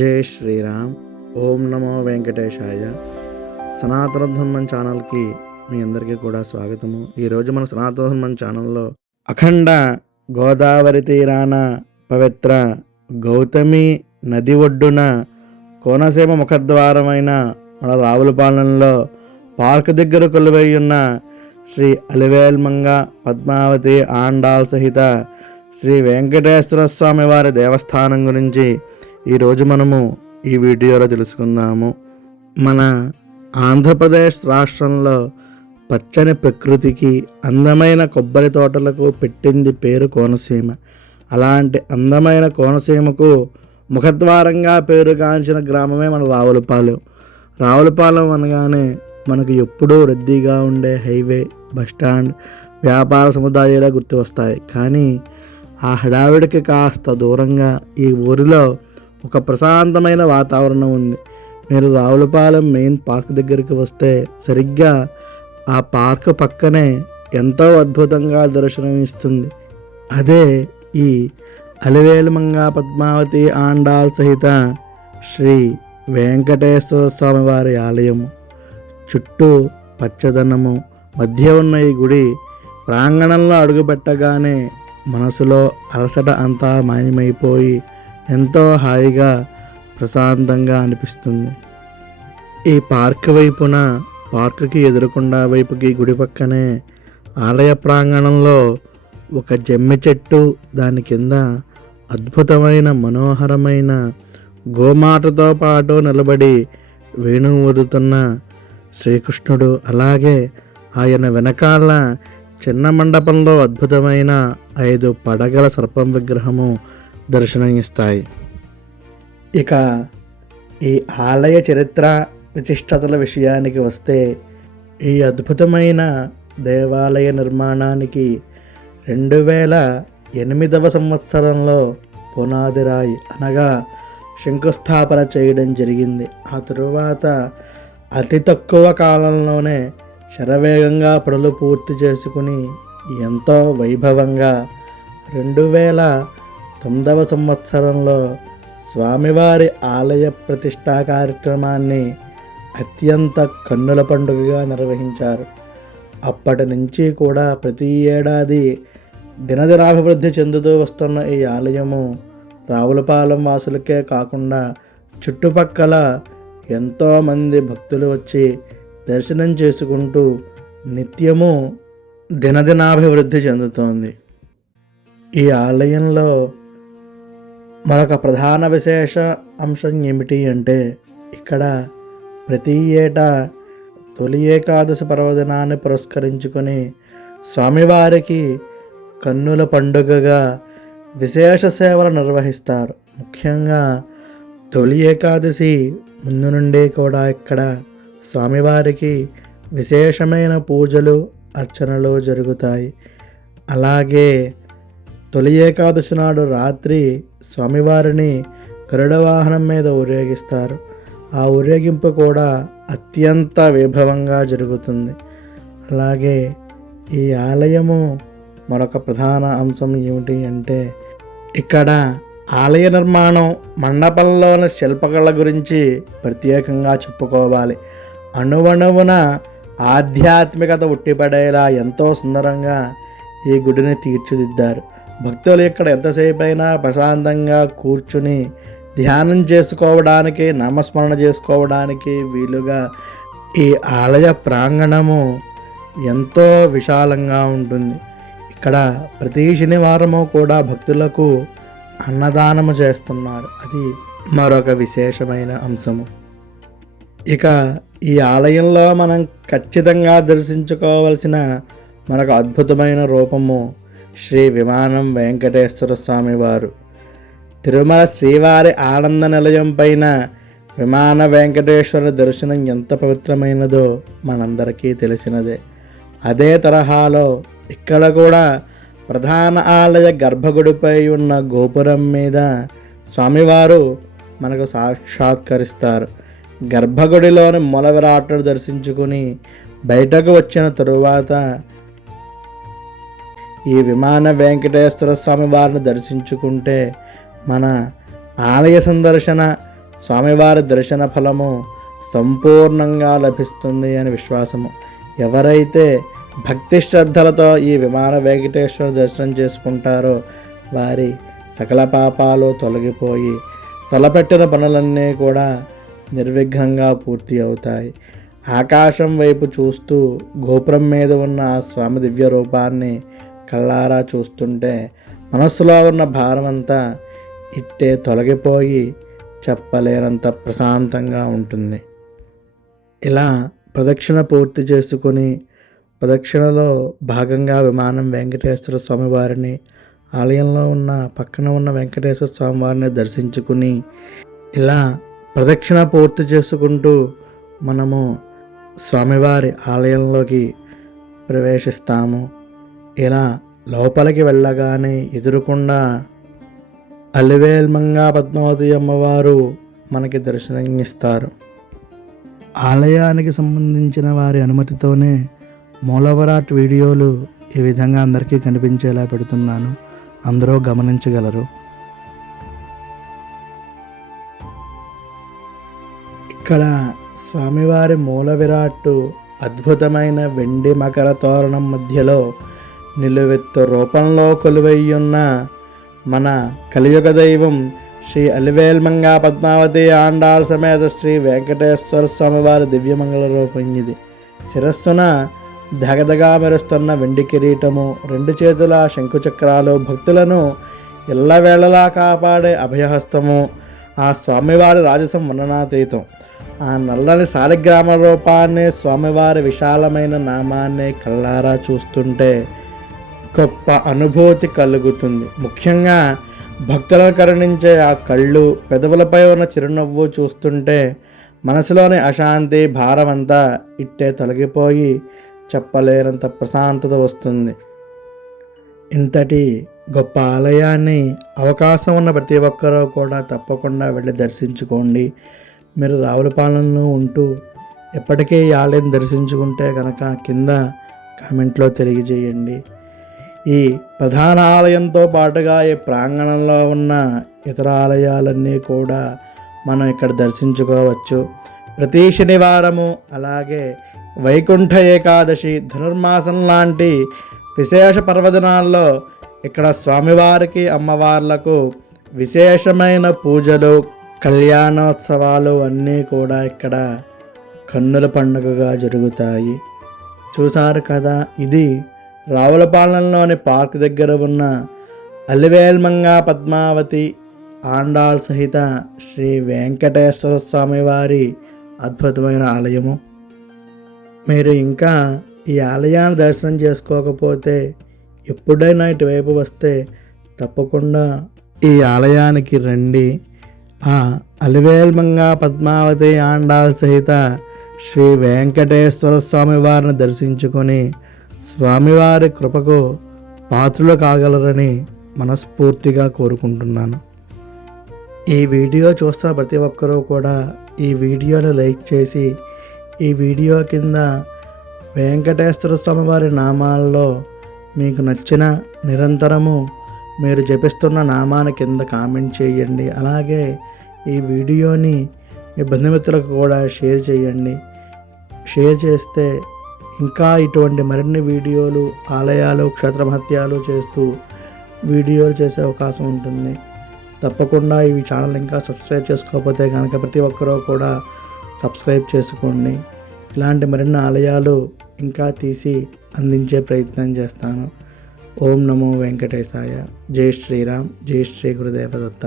జై శ్రీరామ్. ఓం నమో వెంకటేశాయ. సనాతన ధర్మం ఛానల్కి మీ అందరికీ కూడా స్వాగతము. ఈరోజు మన సనాతన ధర్మం ఛానల్లో అఖండ గోదావరి తీరాన పవిత్ర గౌతమి నది ఒడ్డున కోనసీమ ముఖద్వారమైన మన రావులపాలెంలో పార్క్ దగ్గర కొలువై ఉన్న శ్రీ అలివేల్మంగ పద్మావతి ఆండాల్ సహిత శ్రీ వెంకటేశ్వర స్వామి వారి దేవస్థానం గురించి ఈరోజు మనము ఈ వీడియోలో తెలుసుకుందాము. మన ఆంధ్రప్రదేశ్ రాష్ట్రంలో పచ్చని ప్రకృతికి అందమైన కొబ్బరి తోటలకు పెట్టింది పేరు కోనసీమ. అలాంటి అందమైన కోనసీమకు ముఖద్వారంగా పేరుగాంచిన గ్రామమే మన రావులపాలెం. రావులపాలెం అనగానే మనకు ఎప్పుడూ రద్దీగా ఉండే హైవే, బస్టాండ్, వ్యాపార సముదాయాలే గుర్తు వస్తాయి. కానీ ఆ హడావిడికి కాస్త దూరంగా ఈ ఊరిలో ఒక ప్రశాంతమైన వాతావరణం ఉంది. మీరు రావులపాలెం మెయిన్ పార్క్ దగ్గరికి వస్తే సరిగ్గా ఆ పార్క్ పక్కనే ఎంతో అద్భుతంగా దర్శనమిస్తుంది. అదే ఈ అలివేలుమంగ పద్మావతి ఆండాల్ సహిత శ్రీ వెంకటేశ్వర స్వామి వారి ఆలయము. చుట్టూ పచ్చదనము మధ్య ఉన్న ఈ గుడి ప్రాంగణంలో అడుగుపెట్టగానే మనసులో అలసట అంతా మాయమైపోయి ఎంతో హాయిగా ప్రశాంతంగా అనిపిస్తుంది. ఈ పార్క్ వైపున, పార్కుకి ఎదురుకుండా వైపుకి గుడి పక్కనే ఆలయ ప్రాంగణంలో ఒక జమ్మి చెట్టు, దాని కింద అద్భుతమైన మనోహరమైన గోమాతతో పాటు నిలబడి వేణువు ఊదుతున్న శ్రీకృష్ణుడు, అలాగే ఆయన వెనకాల చిన్న మండపంలో అద్భుతమైన 5 పడగల సర్పం విగ్రహము దర్శనమిస్తాయి. ఇక ఈ ఆలయ చరిత్ర విశిష్టతల విషయానికి వస్తే, ఈ అద్భుతమైన దేవాలయ నిర్మాణానికి 2008వ సంవత్సరంలో పునాది రాయి అనగా శంకుస్థాపన చేయడం జరిగింది. ఆ తరువాత అతి తక్కువ కాలంలోనే శరవేగంగా పనులు పూర్తి చేసుకుని ఎంతో వైభవంగా 2009వ సంవత్సరంలో స్వామివారి ఆలయ ప్రతిష్టా కార్యక్రమాన్ని అత్యంత కన్నుల పండుగగా నిర్వహించారు. అప్పటి నుంచి కూడా ప్రతి ఏడాది దినదినాభివృద్ధి చెందుతూ వస్తున్న ఈ ఆలయము రావులపాలెం వాసులకే కాకుండా చుట్టుపక్కల ఎంతోమంది భక్తులు వచ్చి దర్శనం చేసుకుంటూ నిత్యము దినదినాభివృద్ధి చెందుతోంది. ఈ ఆలయంలో మరొక ప్రధాన విశేష అంశం ఏమిటి అంటే, ఇక్కడ ప్రతి ఏటా తొలి ఏకాదశి పర్వదినాన్ని పురస్కరించుకొని స్వామివారికి కన్నుల పండుగగా విశేష సేవలు నిర్వహిస్తారు. ముఖ్యంగా తొలి ఏకాదశి ముందు నుండి కూడా ఇక్కడ స్వామివారికి విశేషమైన పూజలు, అర్చనలు జరుగుతాయి. అలాగే తొలి ఏకాదశి నాడు రాత్రి స్వామివారిని గరుడ వాహనం మీద ఊరేగిస్తారు. ఆ ఊరేగింపు కూడా అత్యంత వైభవంగా జరుగుతుంది. అలాగే ఈ ఆలయము మరొక ప్రధాన అంశం ఏమిటి అంటే, ఇక్కడ ఆలయ నిర్మాణం, మండపంలోని శిల్పకళ గురించి ప్రత్యేకంగా చెప్పుకోవాలి. అణువణువున ఆధ్యాత్మికత ఉట్టిపడేలా ఎంతో సుందరంగా ఈ గుడిని తీర్చిదిద్దారు. భక్తులు ఇక్కడ ఎంతసేపు అయినా ప్రశాంతంగా కూర్చుని ధ్యానం చేసుకోవడానికి, నామస్మరణ చేసుకోవడానికి వీలుగా ఈ ఆలయ ప్రాంగణము ఎంతో విశాలంగా ఉంటుంది. ఇక్కడ ప్రతి శనివారము కూడా భక్తులకు అన్నదానము చేస్తున్నారు. అది మరొక విశేషమైన అంశము. ఇక ఈ ఆలయంలో మనం ఖచ్చితంగా దర్శించుకోవలసిన మరొక అద్భుతమైన రూపము శ్రీ విమానం వెంకటేశ్వర స్వామి వారు. తిరుమల శ్రీవారి ఆనంద నిలయం పైన విమాన వెంకటేశ్వర దర్శనం ఎంత పవిత్రమైనదో మనందరికీ తెలిసినదే. అదే తరహాలో ఇక్కడ కూడా ప్రధాన ఆలయ గర్భగుడిపై ఉన్న గోపురం మీద స్వామివారు మనకు సాక్షాత్కరిస్తారు. గర్భగుడిలోని మూల విరాట్టును దర్శించుకుని బయటకు వచ్చిన తరువాత ఈ విమాన వెంకటేశ్వర స్వామి వారిని దర్శించుకుంటే మన ఆలయ సందర్శన స్వామివారి దర్శన ఫలము సంపూర్ణంగా లభిస్తుంది అని విశ్వాసము. ఎవరైతే భక్తి శ్రద్ధలతో ఈ విమాన వెంకటేశ్వర దర్శనం చేసుకుంటారో వారి సకల పాపాలు తొలగిపోయి తలపెట్టిన పనులన్నీ కూడా నిర్విఘ్నంగా పూర్తి అవుతాయి. ఆకాశం వైపు చూస్తూ గోపురం మీద ఉన్న ఆ స్వామి దివ్య రూపాన్ని కళ్ళారా చూస్తుంటే మనస్సులో ఉన్న భారం అంతా ఇట్టే తొలగిపోయి చెప్పలేనంత ప్రశాంతంగా ఉంటుంది. ఇలా ప్రదక్షిణ పూర్తి చేసుకుని ప్రదక్షిణలో భాగంగా విమానం వెంకటేశ్వర స్వామివారిని ఆలయంలో ఉన్న పక్కన ఉన్న వెంకటేశ్వర స్వామివారిని దర్శించుకుని ఇలా ప్రదక్షిణ పూర్తి చేసుకుంటూ మనము స్వామివారి ఆలయంలోకి ప్రవేశిస్తాము. ఇలా లోపలికి వెళ్ళగానే ఎదురుకుండా అలివేల్మంగా పద్మావతి అమ్మవారు మనకి దర్శనమిస్తారు. ఆలయానికి సంబంధించిన వారి అనుమతితోనే మూలవరాట్ వీడియోలు ఈ విధంగా అందరికీ కనిపించేలా పెడుతున్నాను, అందరూ గమనించగలరు. ఇక్కడ స్వామివారి మూల విరాట్టు అద్భుతమైన వెండి మకర తోరణం మధ్యలో నిలువెత్తు రూపంలో కొలువయ్యున్న మన కలియుగ దైవం శ్రీ అలివేల్మంగా పద్మావతి ఆండాళ్ సమేత శ్రీ వెంకటేశ్వర స్వామివారి దివ్యమంగళ రూపం ఇది. శిరస్సున దగదగా మెరుస్తున్న వెండి కిరీటము, రెండు చేతుల శంకుచక్రాలు, భక్తులను ఎల్లవేళలా కాపాడే అభయహస్తము, ఆ స్వామివారి రాజసం వర్ణనాతీతం. ఆ నల్లని శాలిగ్రామ రూపాన్ని, స్వామివారి విశాలమైన నామాన్ని కళ్ళారా చూస్తుంటే గొప్ప అనుభూతి కలుగుతుంది. ముఖ్యంగా భక్తులను కరుణించే ఆ కళ్ళు, పెదవులపై ఉన్న చిరునవ్వు చూస్తుంటే మనసులోని అశాంతి భారం అంతా ఇట్టే తొలగిపోయి చెప్పలేనంత ప్రశాంతత వస్తుంది. ఇంతటి గొప్ప ఆలయాన్ని అవకాశం ఉన్న ప్రతి ఒక్కరూ కూడా తప్పకుండా వెళ్ళి దర్శించుకోండి. మీరు రావులపాలెంలో ఉంటూ ఎప్పటికీ ఈ ఆలయం దర్శించుకుంటే కనుక కింద కామెంట్లో తెలియజేయండి. ఈ ప్రధాన ఆలయంతో పాటుగా ఈ ప్రాంగణంలో ఉన్న ఇతర ఆలయాలన్నీ కూడా మనం ఇక్కడ దర్శించుకోవచ్చు. ప్రతి శనివారము అలాగే వైకుంఠ ఏకాదశి, ధనుర్మాసం లాంటి విశేష పర్వదినాల్లో ఇక్కడ స్వామివారికి అమ్మవార్లకు విశేషమైన పూజలు, కళ్యాణోత్సవాలు అన్నీ కూడా ఇక్కడ కన్నుల పండుగగా జరుగుతాయి. చూసారు కదా, ఇది రావులపాలెంలోని పార్క్ దగ్గర ఉన్న అలివేల్మంగా పద్మావతి ఆండాళ్ సహిత శ్రీ వెంకటేశ్వర స్వామి వారి అద్భుతమైన ఆలయము. మీరు ఇంకా ఈ ఆలయాన్ని దర్శనం చేసుకోకపోతే ఎప్పుడైనా ఇటువైపు వస్తే తప్పకుండా ఈ ఆలయానికి రండి. ఆ అలివేల్మంగా పద్మావతి ఆండాళ్ సహిత శ్రీ వెంకటేశ్వర స్వామి వారిని దర్శించుకొని స్వామివారి కృపకు పాత్రలు కాగలరని మనస్ఫూర్తిగా కోరుకుంటున్నాను. ఈ వీడియో చూస్తున్న ప్రతి ఒక్కరూ కూడా ఈ వీడియోని లైక్ చేసి ఈ వీడియో కింద వెంకటేశ్వర స్వామి వారి నామాల్లో మీకు నచ్చిన నిరంతరము మీరు జపిస్తున్న నామాన్ని కింద కామెంట్ చేయండి. అలాగే ఈ వీడియోని మీ బంధుమిత్రులకు కూడా షేర్ చేయండి. షేర్ చేస్తే ఇంకా ఇటువంటి మరిన్ని వీడియోలు, ఆలయాలు, క్షేత్రమహత్యాలు చేస్తూ వీడియోలు చేసే అవకాశం ఉంటుంది. తప్పకుండా ఈ ఛానల్ ఇంకా సబ్స్క్రైబ్ చేసుకోకపోతే కనుక ప్రతి ఒక్కరూ కూడా సబ్స్క్రైబ్ చేసుకోండి. ఇలాంటి మరిన్ని ఆలయాలు ఇంకా తీసి అందించే ప్రయత్నం చేస్తాను. ఓం నమో వెంకటేశాయ. జై శ్రీరామ్. జై శ్రీ గురుదేవ దత్త.